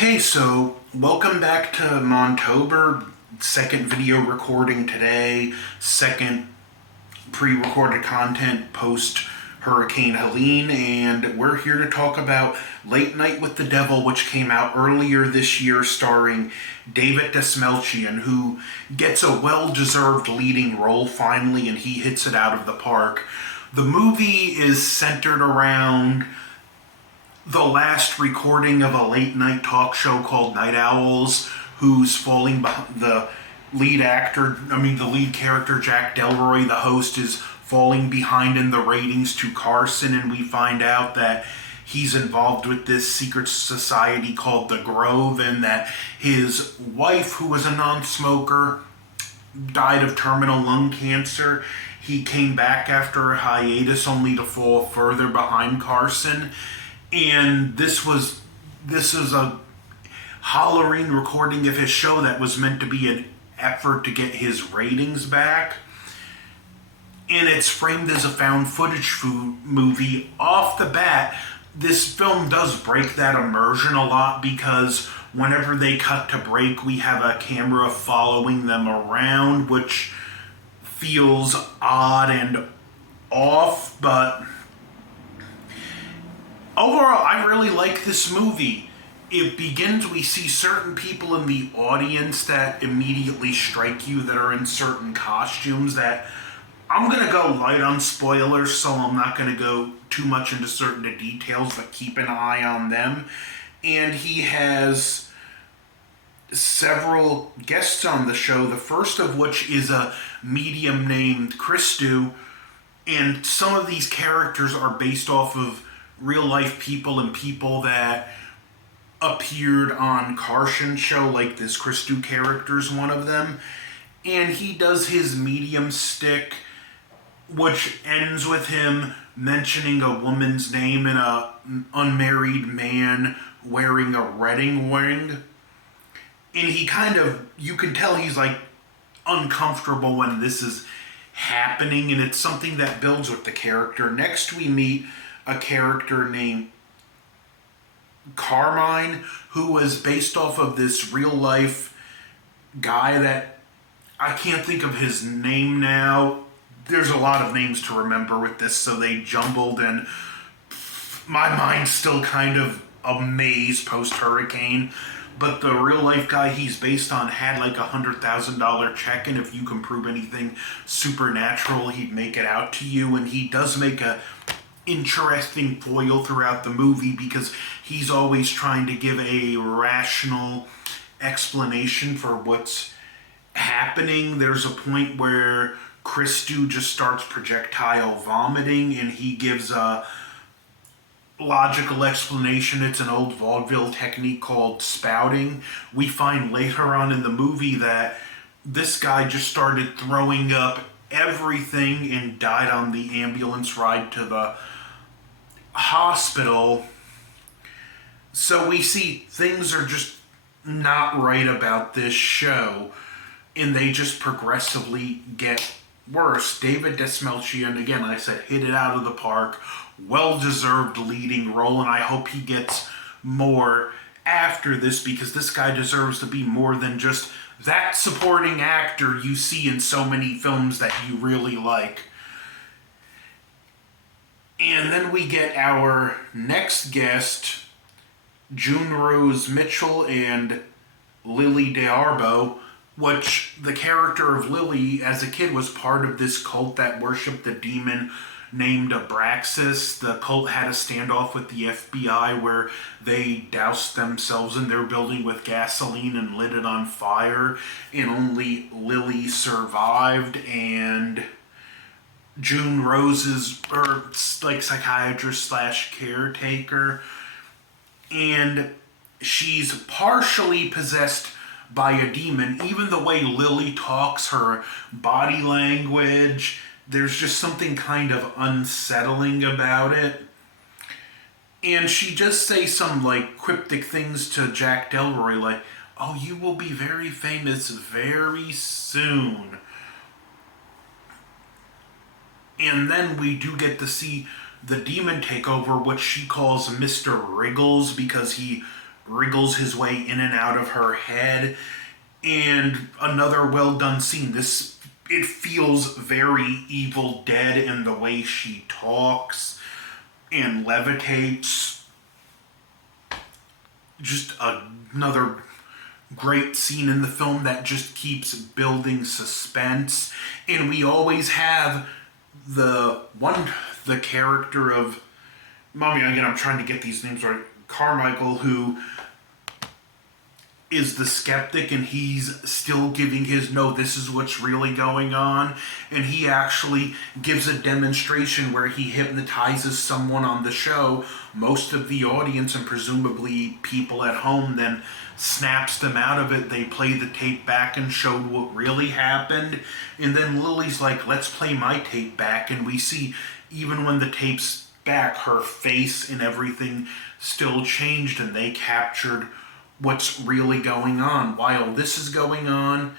Okay, so welcome back to Montober. Second video recording today. Second pre-recorded content post Hurricane Helene, and we're here to talk about Late Night with the Devil, which came out earlier this year, starring David Dastmalchian, who gets a well-deserved leading role finally, and he hits it out of the park. The movie is centered around the last recording of a late night talk show called Night Owls, who's falling behind the lead character, Jack Delroy, the host, is falling behind in the ratings to Carson, and we find out that he's involved with this secret society called the Grove, and that his wife, who was a non-smoker, died of terminal lung cancer. He came back after a hiatus only to fall further behind Carson. And this is a Halloween recording of his show that was meant to be an effort to get his ratings back. And it's framed as a found footage movie. Off the bat, this film does break that immersion a lot, because whenever they cut to break, we have a camera following them around, which feels odd and off, but overall, I really like this movie. It begins, we see certain people in the audience that immediately strike you, that are in certain costumes that I'm going to go light on spoilers, so I'm not going to go too much into certain details, but keep an eye on them. And he has several guests on the show, the first of which is a medium named Christou, and some of these characters are based off of real life people and people that appeared on Carson's show, like this Christou character is one of them. And he does his medium stick, which ends with him mentioning a woman's name and an unmarried man wearing a wedding ring. And he you can tell he's like uncomfortable when this is happening, and it's something that builds with the character. Next, we meet a character named Carmine, who was based off of this real life guy that I can't think of his name now. There's a lot of names to remember with this, so they jumbled, and my mind's still kind of a maze post-hurricane. But the real life guy he's based on had like $100,000 check, and if you can prove anything supernatural, he'd make it out to you. And he does make a interesting foil throughout the movie, because he's always trying to give a rational explanation for what's happening. There's a point where Christou just starts projectile vomiting, and he gives a logical explanation. It's an old vaudeville technique called spouting. We find later on in the movie that this guy just started throwing up everything and died on the ambulance ride to the hospital. So we see things are just not right about this show, and they just progressively get worse. David Dastmalchian, again, I said, hit it out of the park. Well-deserved leading role, and I hope he gets more after this, because this guy deserves to be more than just that supporting actor you see in so many films that you really like. And then we get our next guest, June Rose Mitchell and Lily DeArbo, which the character of Lily as a kid was part of this cult that worshipped the demon named Abraxas. The cult had a standoff with the FBI where they doused themselves in their building with gasoline and lit it on fire, and only Lily survived. And June Rose's like psychiatrist slash caretaker, and she's partially possessed by a demon. Even the way Lily talks, her body language, there's just something kind of unsettling about it. And she just says some like cryptic things to Jack Delroy, like, "Oh, you will be very famous very soon." And then we do get to see the demon take over, which she calls Mr. Wriggles, because he wriggles his way in and out of her head. And another well done scene. It feels very Evil Dead in the way she talks and levitates. Just another great scene in the film that just keeps building suspense. And we always have the character of Mommy, again, I'm trying to get these names right. Carmichael, who is the skeptic, and he's still giving his no, this is what's really going on. And he actually gives a demonstration where he hypnotizes someone on the show. Most of the audience, and presumably people at home, then snaps them out of it. They play the tape back and showed what really happened. And then Lily's like, let's play my tape back. And we see, even when the tape's back, her face and everything still changed, and they captured what's really going on. While this is going on,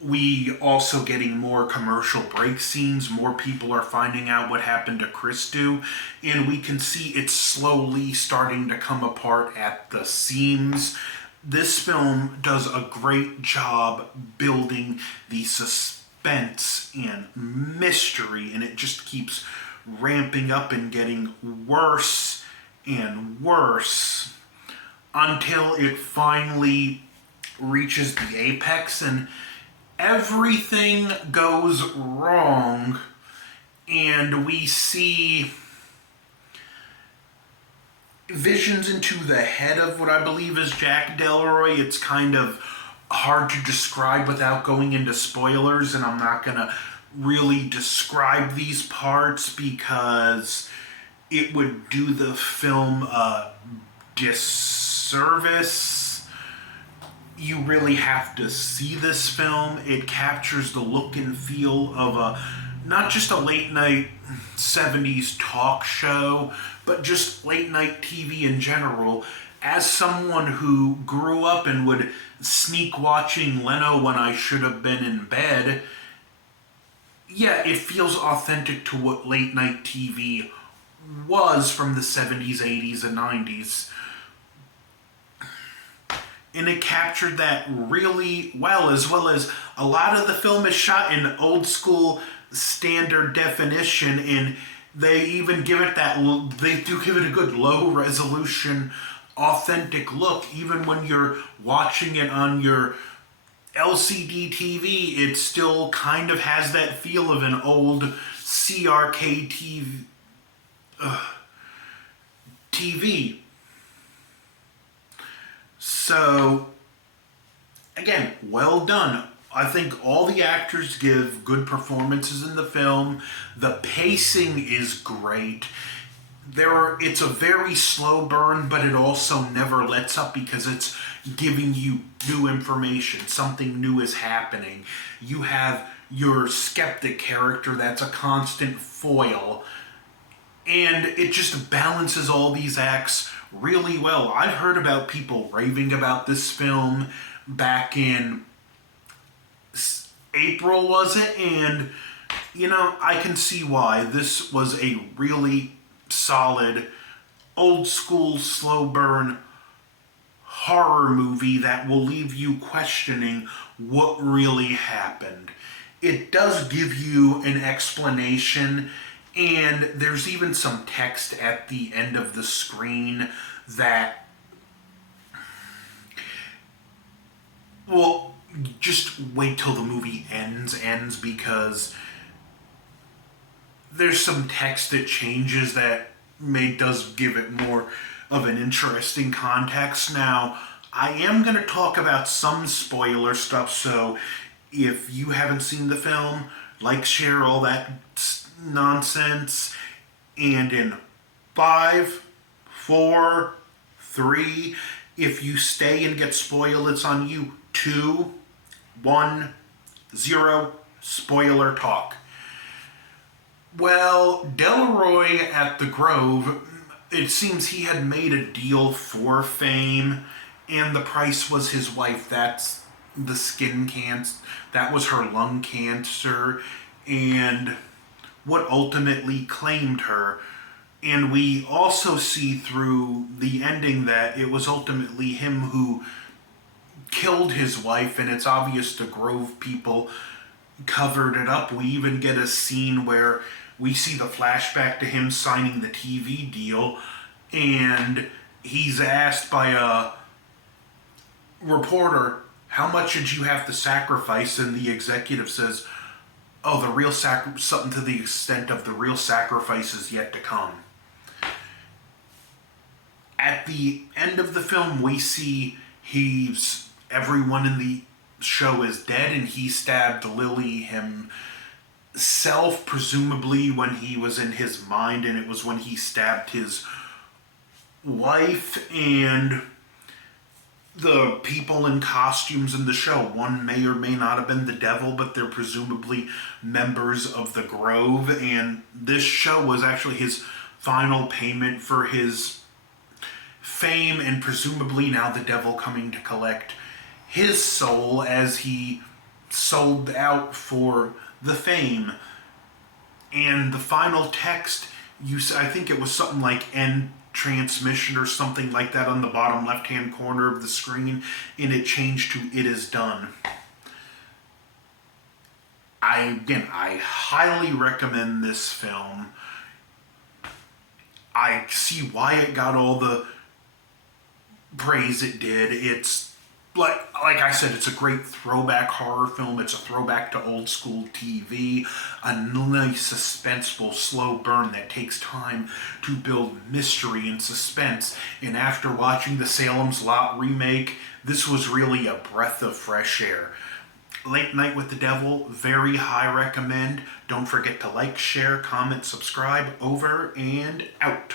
we also getting more commercial break scenes. More people are finding out what happened to Christou, and we can see it's slowly starting to come apart at the seams. This film does a great job building the suspense and mystery, and it just keeps ramping up and getting worse and worse until it finally reaches the apex and everything goes wrong, and we see visions into the head of what I believe is Jack Delroy. It's kind of hard to describe without going into spoilers, and I'm not going to really describe these parts because it would do the film a disservice. You really have to see this film. It captures the look and feel of not just a late night 70s talk show, but just late night TV in general. As someone who grew up and would sneak watching Leno when I should have been in bed, yeah, it feels authentic to what late night TV was from the 70s, 80s, and 90s. And it captured that really well as a lot of the film is shot in old school standard definition, and they even give it they do give it a good low resolution, authentic look. Even when you're watching it on your LCD TV, it still kind of has that feel of an old CRK TV. So, again, well done. I think all the actors give good performances in the film. The pacing is great. It's a very slow burn, but it also never lets up because it's giving you new information. Something new is happening. You have your skeptic character that's a constant foil, and it just balances all these acts really well. I've heard about people raving about this film back in April, was it? And, I can see why. This was a really solid, old school, slow burn horror movie that will leave you questioning what really happened. It does give you an explanation, and there's even some text at the end of the screen that, well, just wait till the movie ends because there's some text that changes that does give it more of an interesting context. Now, I am going to talk about some spoiler stuff, so if you haven't seen the film, like, share, all that nonsense. And in 5, 4, 3, if you stay and get spoiled, it's on you. 2, 1, 0, spoiler talk. Well, Delroy at the Grove, it seems he had made a deal for fame, and the price was his wife. That's the skin cancer. That was her lung cancer, and what ultimately claimed her. And we also see through the ending that it was ultimately him who killed his wife, and it's obvious the Grove people covered it up. We even get a scene where we see the flashback to him signing the TV deal, and he's asked by a reporter, how much did you have to sacrifice? And the executive says, oh, the real something to the extent of the real sacrifice is yet to come. At the end of the film, we see everyone in the show is dead, and he stabbed Lily himself, presumably when he was in his mind, and it was when he stabbed his wife. And the people in costumes in the show, one may or may not have been the devil, but they're presumably members of the Grove, and this show was actually his final payment for his fame, and presumably now the devil coming to collect his soul as he sold out for the fame. And the final text, I think it was something like end transmission or something like that on the bottom left hand corner of the screen, and it changed to "it is done." I highly recommend this film. I see why it got all the praise it did. It's like I said, it's a great throwback horror film. It's a throwback to old school TV, a nice suspenseful slow burn that takes time to build mystery and suspense. And after watching the Salem's Lot remake, this was really a breath of fresh air. Late Night with the Devil, very high recommend. Don't forget to like, share, comment, subscribe. Over and out.